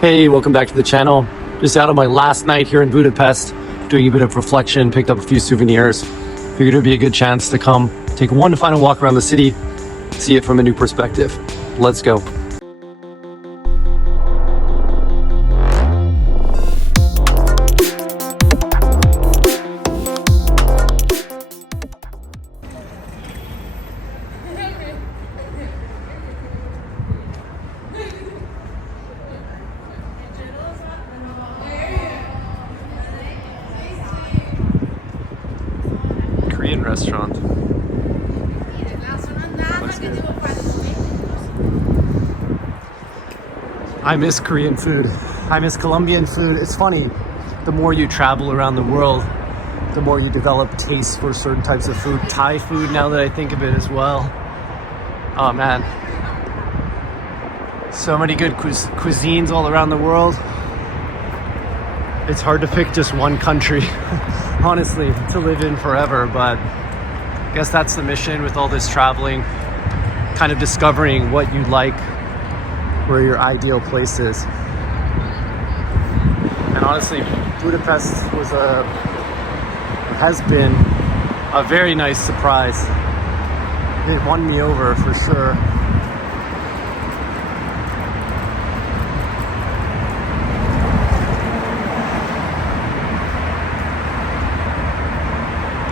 Hey, welcome back to the channel. Just out on my last night here in Budapest, doing a bit of reflection, picked up a few souvenirs. Figured it would be a good chance to come take one final walk around the city, see it from a new perspective. Let's go. Korean restaurant. I miss Korean food. I miss Colombian food. It's funny, the more you travel around the world, the more you develop tastes for certain types of food. Thai food, now that I think of it as well. Oh man. So many good cuisines all around the world. It's hard to pick just one country, honestly, to live in forever, but I guess that's the mission with all this traveling, kind of discovering what you like, where your ideal place is. And honestly, Budapest has been a very nice surprise. It won me over for sure.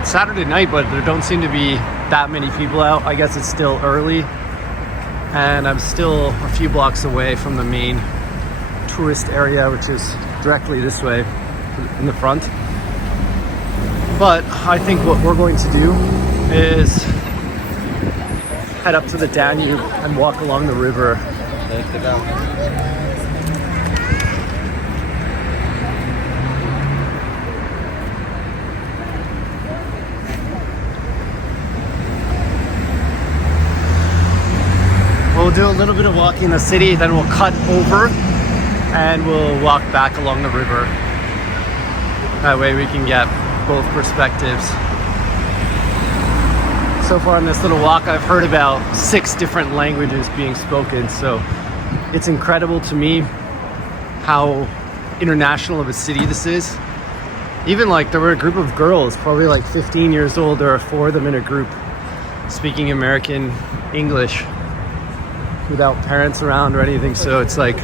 Saturday night, but there don't seem to be that many people out. I guess it's still early, and I'm still a few blocks away from the main tourist area, which is directly this way in the front. But I think what we're going to do is head up to the Danube and walk along the river. We'll do a little bit of walking in the city, then we'll cut over and we'll walk back along the river. That way we can get both perspectives. So far on this little walk, I've heard about 6 different languages being spoken, so it's incredible to me how international of a city this is. Even like there were a group of girls, probably like 15 years old, there are 4 of them in a group speaking American English without parents around or anything, so it's like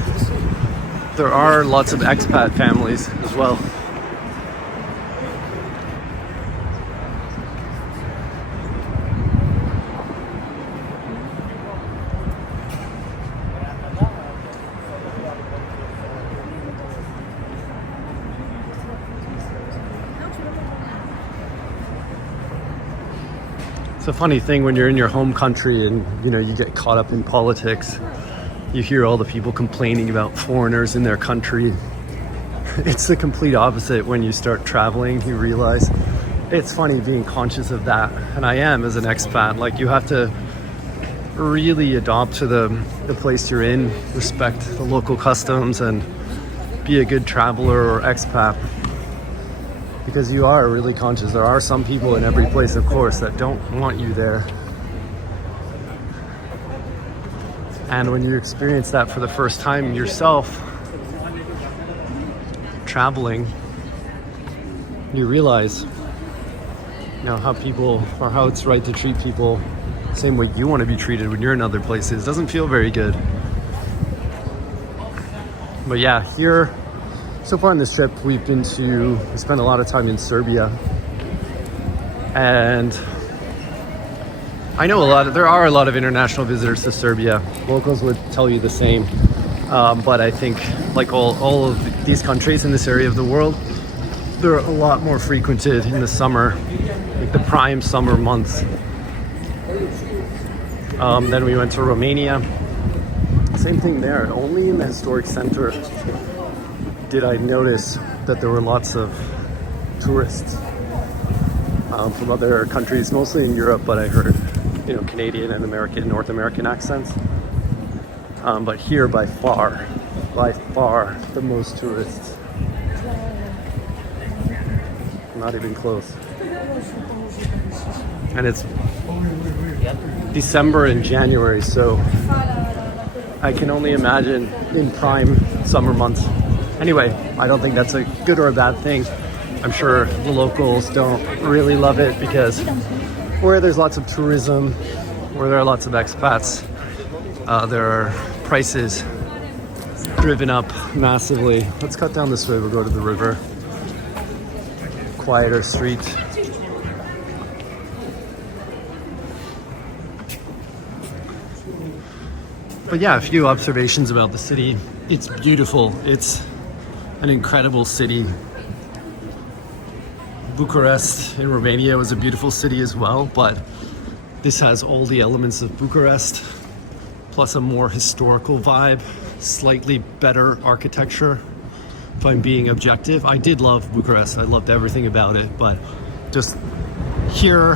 there are lots of expat families as well. It's a funny thing when you're in your home country and you get caught up in politics. You hear all the people complaining about foreigners in their country. It's the complete opposite when you start traveling. You realize it's funny being conscious of that, and I am as an expat. Like, you have to really adopt to the place you're in, respect the local customs, and be a good traveler or expat. Because you are really conscious. There are some people in every place, of course, that don't want you there. And when you experience that for the first time yourself, traveling, you realize, how it's right to treat people the same way you want to be treated when you're in other places. It doesn't feel very good. But yeah, here, so far on this trip, we spent a lot of time in Serbia, and I know there are a lot of international visitors to Serbia. Locals would tell you the same, but I think like all of these countries in this area of the world, they're a lot more frequented in the summer, like the prime summer months. Then we went to Romania. Same thing there. Only in the historic center did I notice that there were lots of tourists from other countries, mostly in Europe, but I heard Canadian and North American accents. But here, by far, the most tourists. Not even close. And it's December and January, so I can only imagine in prime summer months. Anyway, I don't think that's a good or a bad thing. I'm sure the locals don't really love it because where there's lots of tourism, where there are lots of expats, there are prices driven up massively. Let's cut down this way, we'll go to the river. Quieter street. But yeah, a few observations about the city. It's beautiful. It's an incredible city. Bucharest in Romania was a beautiful city as well, but this has all the elements of Bucharest, plus a more historical vibe, slightly better architecture. If I'm being objective, I did love Bucharest. I loved everything about it, but just here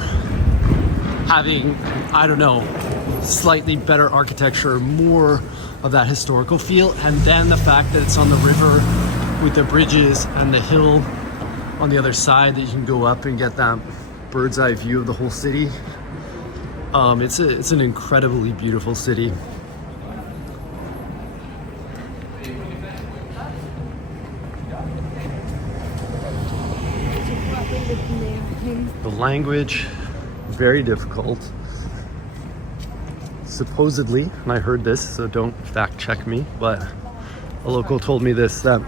having, I don't know, slightly better architecture, more of that historical feel, and then the fact that it's on the river with the bridges and the hill on the other side that you can go up and get that bird's eye view of the whole city. It's an incredibly beautiful city. The language, very difficult. Supposedly, and I heard this, so don't fact check me, but a local told me this, that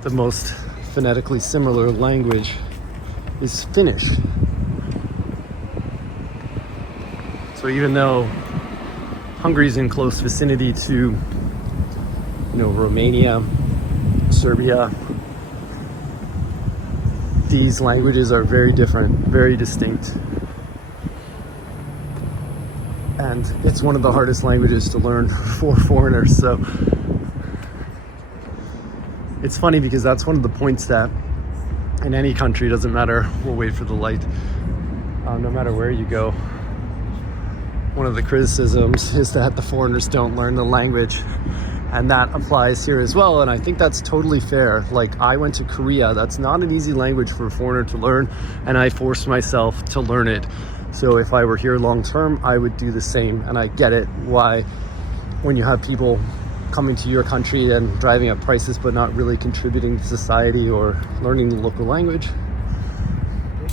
the most phonetically similar language is Finnish. So even though Hungary's in close vicinity to, Romania, Serbia, these languages are very different, very distinct. And it's one of the hardest languages to learn for foreigners. So it's funny because that's one of the points that in any country, doesn't matter, we'll wait for the light, no matter where you go, one of the criticisms is that the foreigners don't learn the language. And that applies here as well. And I think that's totally fair. Like, I went to Korea. That's not an easy language for a foreigner to learn. And I forced myself to learn it. So if I were here long term, I would do the same. And I get it why when you have people coming to your country and driving up prices but not really contributing to society or learning the local language,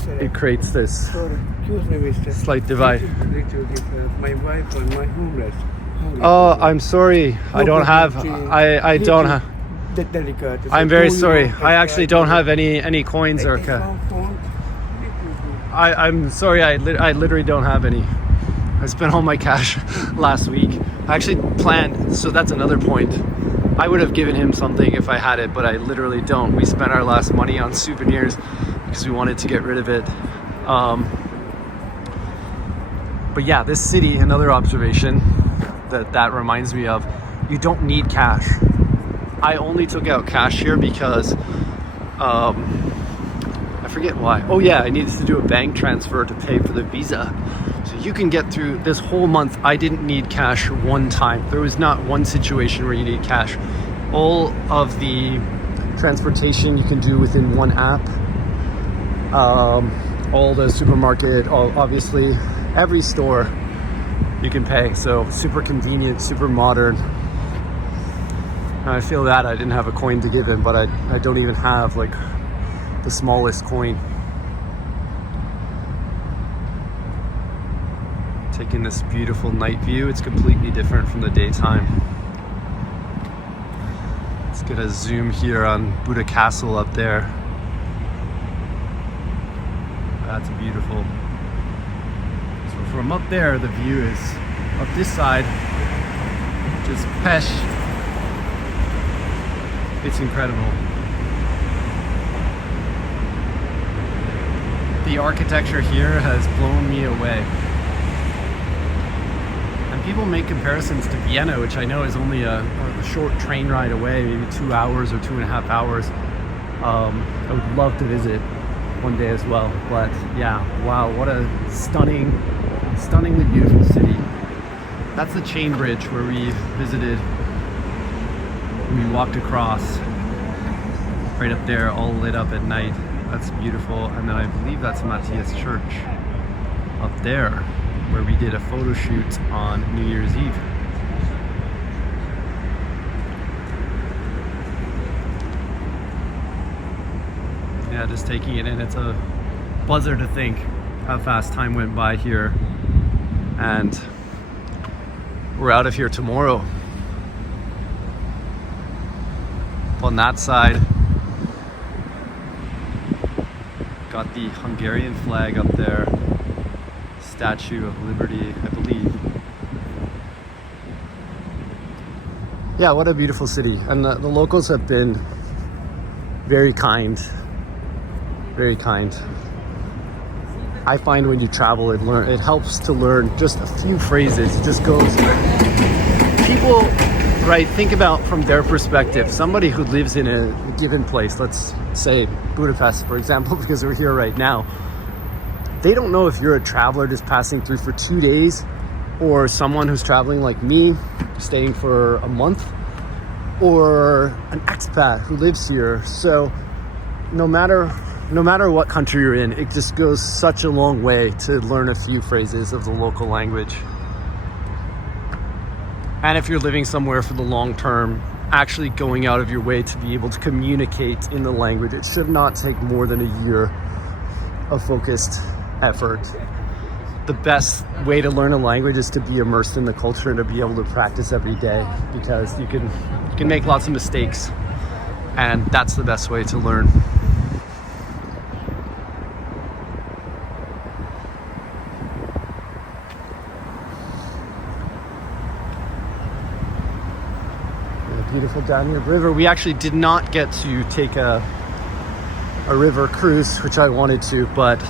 it creates this slight divide. My wife and my homeless. Oh, I'm sorry. I don't have. I don't have. I'm very sorry. I actually don't have any coins or. I'm sorry. I literally don't have any. I spent all my cash last week. I actually planned. So that's another point. I would have given him something if I had it, but I literally don't. We spent our last money on souvenirs because we wanted to get rid of it. But yeah, this city. Another observation that reminds me of, you don't need cash. I only took out cash here because I forget why. Oh yeah, I needed to do a bank transfer to pay for the visa. So you can get through this whole month. I didn't need cash one time. There was not one situation where you need cash. All of the transportation you can do within one app. All the supermarket, obviously every store you can pay. So super convenient, super modern. And I feel that I didn't have a coin to give him, but I don't even have like the smallest coin. Taking this beautiful night view, it's completely different from the daytime. Let's get a zoom here on Buda Castle up there. That's beautiful. So from up there, the view is up this side, which is Pest. It's incredible. The architecture here has blown me away. And people make comparisons to Vienna, which I know is only a short train ride away, maybe 2 hours or 2.5 hours. I would love to visit one day as well. But yeah, wow, what a stunningly beautiful city. That's the chain bridge where we visited. We walked across, right up there, all lit up at night. That's beautiful. And then I believe that's Matthias Church up there, where we did a photo shoot on New Year's Eve. Yeah, just taking it in. It's a buzzer to think how fast time went by here. And we're out of here tomorrow. On that side, got the Hungarian flag up there. Statue of Liberty, I believe. Yeah, what a beautiful city. And the locals have been very kind. Very kind. I find when you travel, it helps to learn just a few phrases. It just goes, people, right, think about from their perspective, somebody who lives in a given place, let's say Budapest, for example, because we're here right now. They don't know if you're a traveler just passing through for 2 days or someone who's traveling like me, staying for a month, or an expat who lives here. So no matter what country you're in, it just goes such a long way to learn a few phrases of the local language. And if you're living somewhere for the long term, actually going out of your way to be able to communicate in the language, it should not take more than a year of focused effort. The best way to learn a language is to be immersed in the culture and to be able to practice every day, because you can make lots of mistakes, and that's the best way to learn. Beautiful Danube River. We actually did not get to take a river cruise, which I wanted to, but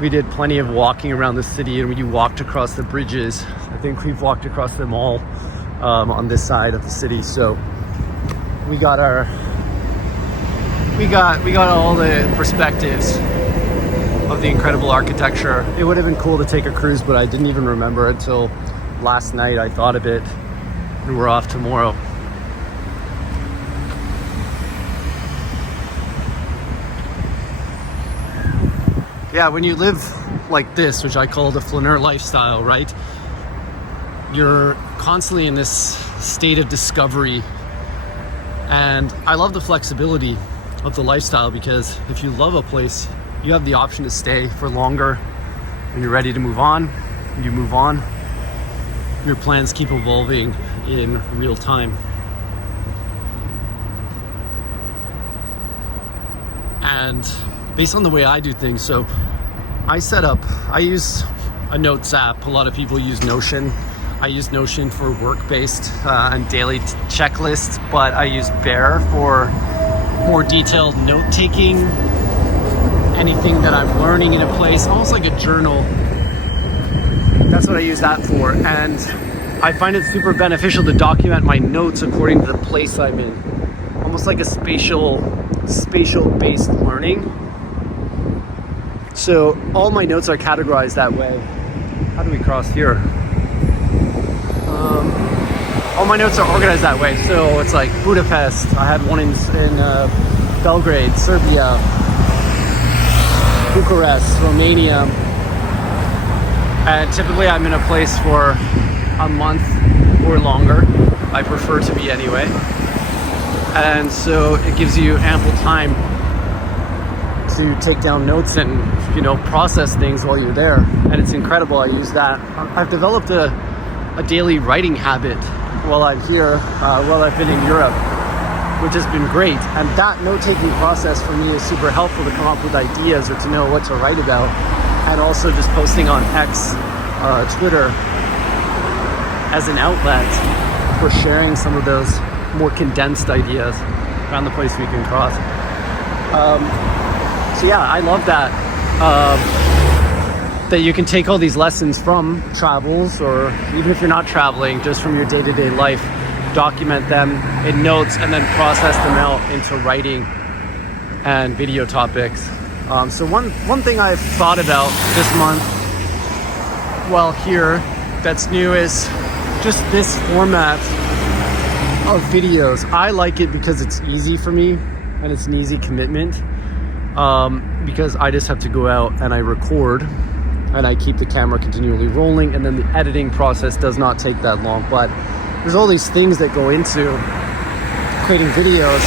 we did plenty of walking around the city, and we walked across the bridges. I think we've walked across them all on this side of the city. So we got all the perspectives of the incredible architecture. It would have been cool to take a cruise, but I didn't even remember until last night. I thought of it, and we're off tomorrow. Yeah, when you live like this, which I call the flaneur lifestyle, right? You're constantly in this state of discovery. And I love the flexibility of the lifestyle, because if you love a place, you have the option to stay for longer. When you're ready to move on, you move on. Your plans keep evolving in real time. And based on the way I do things, so I use a notes app. A lot of people use Notion. I use Notion for work-based and daily checklists, but I use Bear for more detailed note-taking, anything that I'm learning in a place, almost like a journal. That's what I use that for. And I find it super beneficial to document my notes according to the place I'm in. Almost like a spatial-based learning. So all my notes are categorized that way. How do we cross here? All my notes are organized that way. So it's like Budapest. I had one in Belgrade, Serbia, Bucharest, Romania. And typically I'm in a place for a month or longer. I prefer to be anyway. And so it gives you ample time to take down notes and, process things while you're there. And it's incredible. I use that. I've developed a daily writing habit while I'm here, while I've been in Europe, which has been great. And that note-taking process for me is super helpful to come up with ideas or to know what to write about. And also just posting on X, Twitter, as an outlet for sharing some of those more condensed ideas around the place we can cross. So yeah, I love that. That you can take all these lessons from travels, or even if you're not traveling, just from your day-to-day life, document them in notes and then process them out into writing and video topics. So one thing I've thought about this month while here that's new is just this format of videos. I like it because it's easy for me and it's an easy commitment, because I just have to go out and I record and I keep the camera continually rolling, and then the editing process does not take that long. But there's all these things that go into creating videos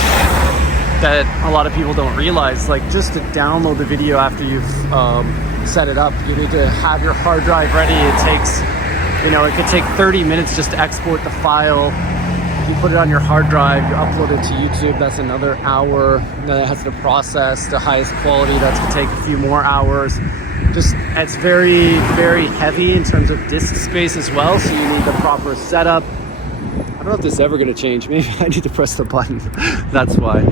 that a lot of people don't realize. Like, just to download the video after you've set it up, you need to have your hard drive ready. It takes, you know, it could take 30 minutes just to export the file. You put it on your hard drive, you upload it to YouTube, that's another hour. Then it has to process the highest quality, that's gonna take a few more hours. Just, it's very, very heavy in terms of disk space as well, so you need the proper setup. I don't know if this is ever gonna change. Maybe I need to press the button. That's why.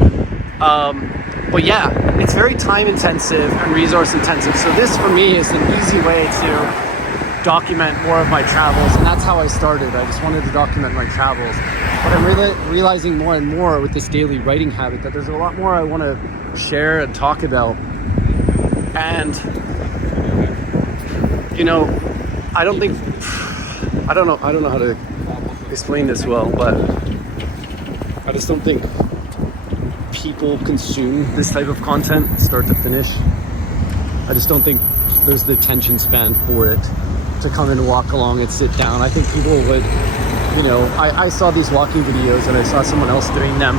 But yeah, it's very time intensive and resource intensive. So this for me is an easy way to document more of my travels, and that's how I started. I just wanted to document my travels. But I'm really realizing more and more with this daily writing habit that there's a lot more I want to share and talk about. And you know, I don't know how to explain this well, but I just don't think people consume this type of content start to finish. I just don't think there's the attention span for it to come and walk along and sit down. I think people would, you know, I saw these walking videos and I saw someone else doing them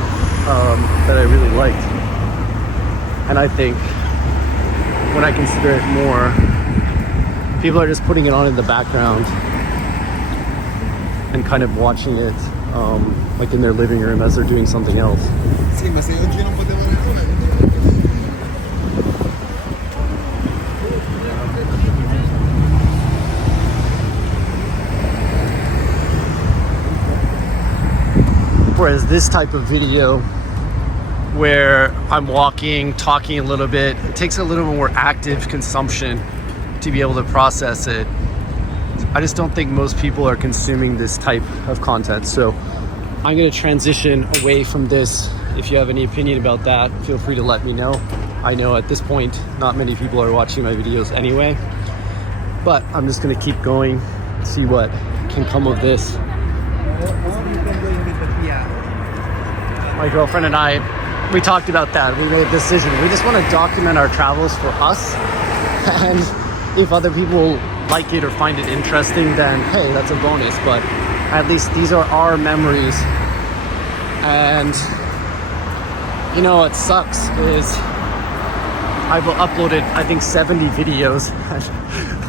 that I really liked. And I think when I consider it more, people are just putting it on in the background and kind of watching it like in their living room as they're doing something else. Sì, ma se oggi non potevo reagire. Whereas this type of video where I'm walking, talking a little bit, it takes a little more active consumption to be able to process it. I just don't think most people are consuming this type of content. So I'm going to transition away from this. If you have any opinion about that, feel free to let me know. I know at this point, not many people are watching my videos anyway, but I'm just going to keep going, see what can come of this. My girlfriend and I, we talked about that. We made a decision. We just want to document our travels for us. And if other people like it or find it interesting, then hey, that's a bonus. But at least these are our memories. And you know what sucks is I've uploaded, I think, 70 videos.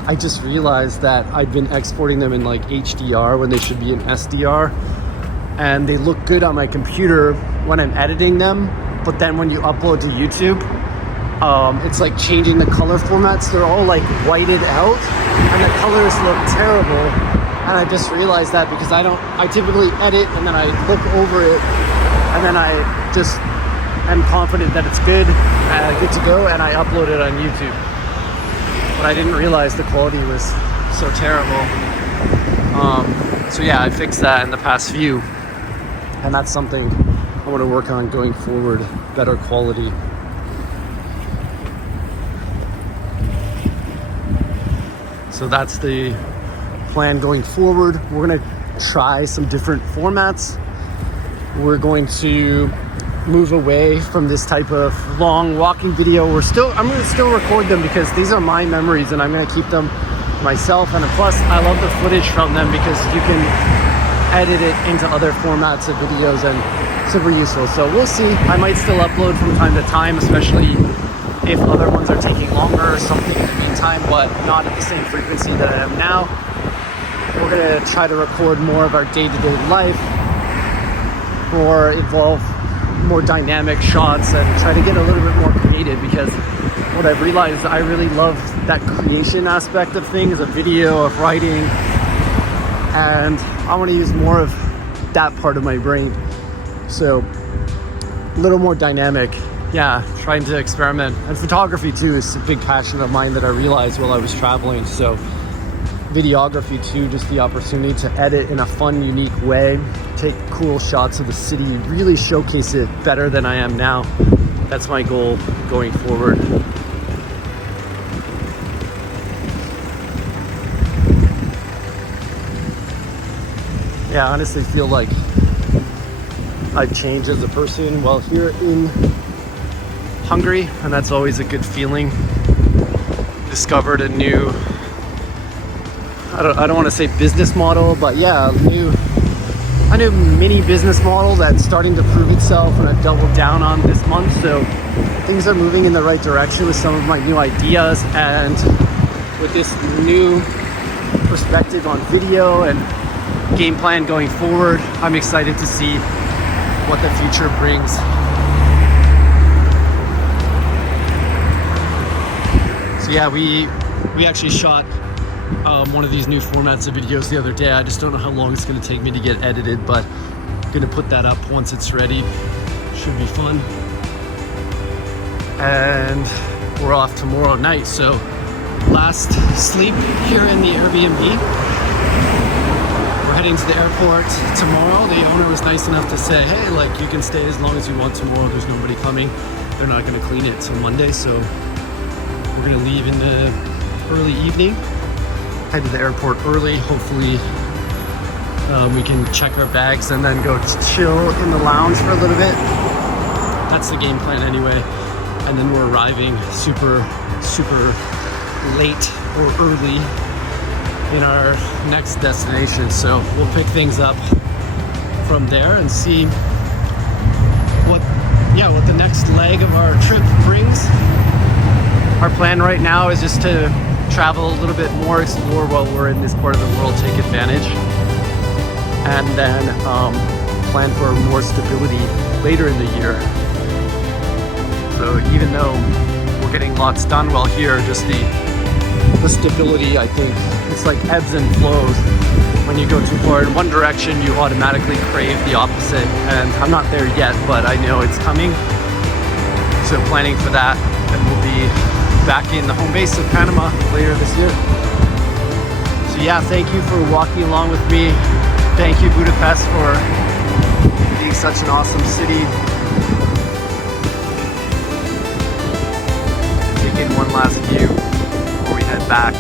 I just realized that I've been exporting them in like HDR when they should be in SDR. And they look good on my computer when I'm editing them, but then when you upload to YouTube, it's like changing the color formats. They're all like whited out and the colors look terrible. And I just realized that because I typically edit and then I look over it and then I just am confident that it's good to go, and I upload it on YouTube. But I didn't realize the quality was so terrible. So yeah, I fixed that in the past few. And that's something I want to work on going forward, better quality. So that's the plan going forward. We're going to try some different formats. We're going to move away from this type of long walking video. I'm going to still record them because these are my memories and I'm going to keep them myself. And plus, I love the footage from them because you can edit it into other formats of videos and super useful. So we'll see. I might still upload from time to time, especially if other ones are taking longer or something in the meantime, but not at the same frequency that I am now. We're going to try to record more of our day-to-day life, or involve more dynamic shots and try to get a little bit more creative, because what I've realized, I really love that creation aspect of things, of video, of writing, and I want to use more of that part of my brain. So a little more dynamic, yeah, trying to experiment. And photography too is a big passion of mine that I realized while I was traveling. So videography too, just the opportunity to edit in a fun, unique way, take cool shots of the city, really showcase it better than I am now. That's my goal going forward. Yeah, I honestly feel like I've changed as a person while here in Hungary, and that's always a good feeling. Discovered a new, I don't want to say business model, but yeah, a new a new mini business model that's starting to prove itself, and I've doubled down on this month. So things are moving in the right direction with some of my new ideas, and with this new perspective on video and game plan going forward, I'm excited to see what the future brings. So yeah, we actually shot one of these new formats of videos the other day. I just don't know how long it's going to take me to get edited, but I'm going to put that up once it's ready. Should be fun. And we're off tomorrow night, so last sleep here in the Airbnb. We're heading to the airport tomorrow. The owner was nice enough to say, hey, like, you can stay as long as you want tomorrow. There's nobody coming. They're not going to clean it till Monday, so we're going to leave in the early evening. Head to the airport early. Hopefully we can check our bags and then go chill in the lounge for a little bit. That's the game plan anyway. And then we're arriving super late or early in our next destination. So we'll pick things up from there and see what the next leg of our trip brings. Our plan right now is just to travel a little bit more, explore while we're in this part of the world, take advantage, and then plan for more stability later in the year. So even though we're getting lots done while here, just the stability, I think, it's like ebbs and flows. When you go too far in one direction, you automatically crave the opposite, and I'm not there yet, but I know it's coming. So planning for that, and we'll be back in the home base of Panama later this year. So yeah, thank you for walking along with me. Thank you, Budapest, for being such an awesome city. Take in one last view before we head back.